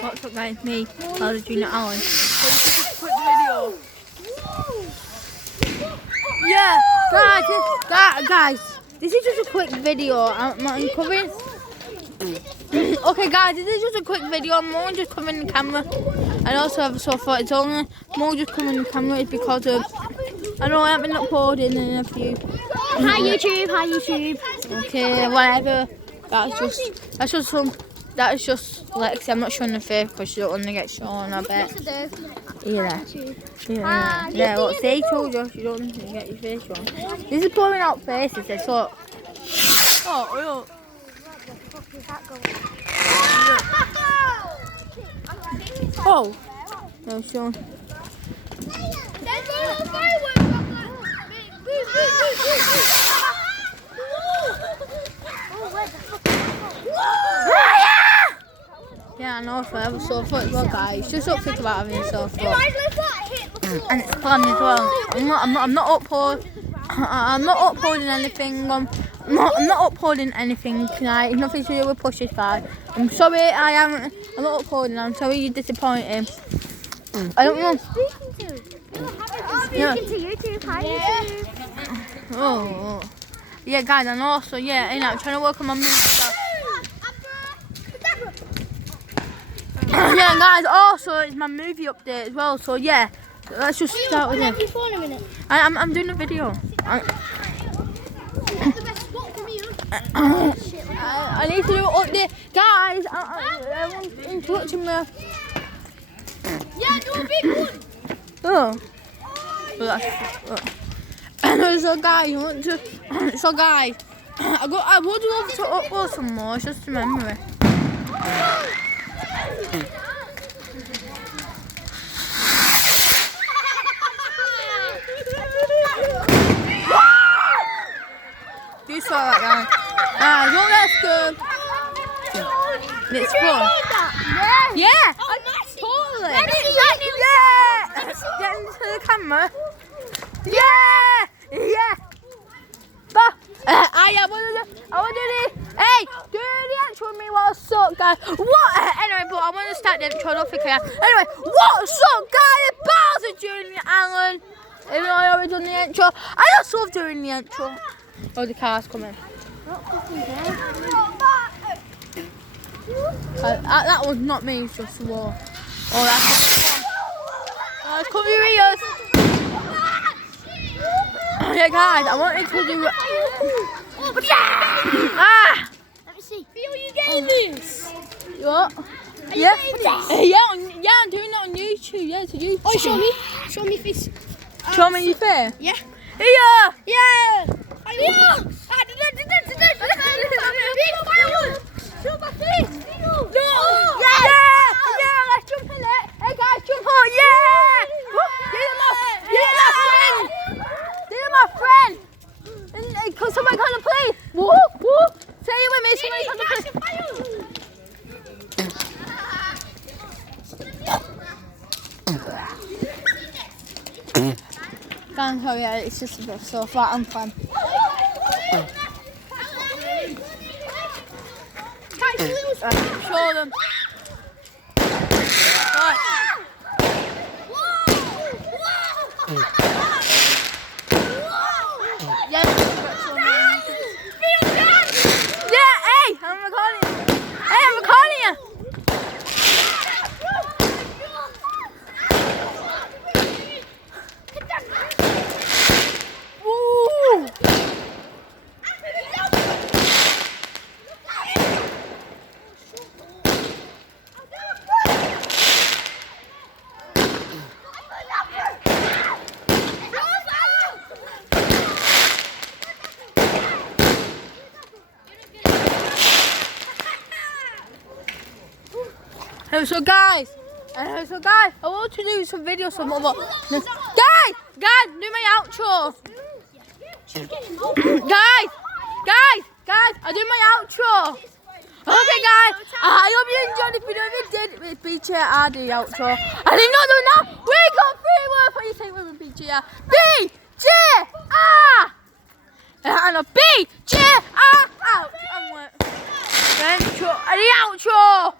What's up guys, me, Father Junior Allen. This is a quick video. Yeah, guys, this is just a quick video. I'm covering. Okay guys, this is just a quick video. I'm more just covering the camera. And also so far it's only more just covering the camera is because of I know I haven't been uploading in a few. Hi YouTube. Okay, whatever. That's just Lexi. I'm not showing the face because she don't want to get shown, I bet. Yeah, well, say told you don't want to get your face shown. This is blowing out faces, I thought. Oh, oh. No, Sean. Yeah, I know if I have a sore foot as well, guys. Just don't think about having a sore foot. And it's planned as well. I'm not uploading anything. I'm not uploading anything tonight. It's nothing to do with Push's fight. I'm sorry I'm not uploading. I'm sorry you're disappointed. I don't know. Speaking to YouTube. Hi YouTube. Oh. Yeah, guys, and also, yeah, I'm trying to work on my movie stuff. Yeah, guys, also, it's my movie update as well, so yeah, let's just start with it. I'm doing a video. I need to do an update. Guys, everyone's interrupting me. Yeah, do a big one. Oh. So guys, I would love to upload some more, it's just a memory. You saw that, guys. Don't let's go. It's fun. Yeah, totally. Yeah. Get into the camera. Yeah. But I want to do. Hey, do the intro with me. What's up, guys? What? Anyway, but I want to start the intro. I don't think I have. Anyway, what's up, guys? It's Bowser Junior Allen. Even though I already done the intro, I just love doing the intro. Oh, the car's coming. That was not me, it's just a wall. Oh, that's just fun. Let's cover your ears. Yeah, guys, I wanted to do. Let me see. Feel you getting this? What? Yeah, I'm doing it on YouTube. Yeah, to YouTube. Oh, show me face. Show me your face. Yeah. Yeah. Show my face. No. Yeah. Let's jump in it. Hey guys, jump on. Yeah. These are my friend. Cause somebody come to play. Whoop. Say it with me. Somebody come to play. Can't hurry, it's just a bit so far and fun. Show them. Right. Yeah, hey, I'm recording you. Hey, I'm recording you. So guys, I want to do some videos, guys, do my outro. guys, I do my outro. Okay, guys, I hope you enjoyed this video. If you did, it's BJ, I do the outro. I did not do it now. We got 3 words. What do you think was a BJ? BJ, and a BJ, out. The outro.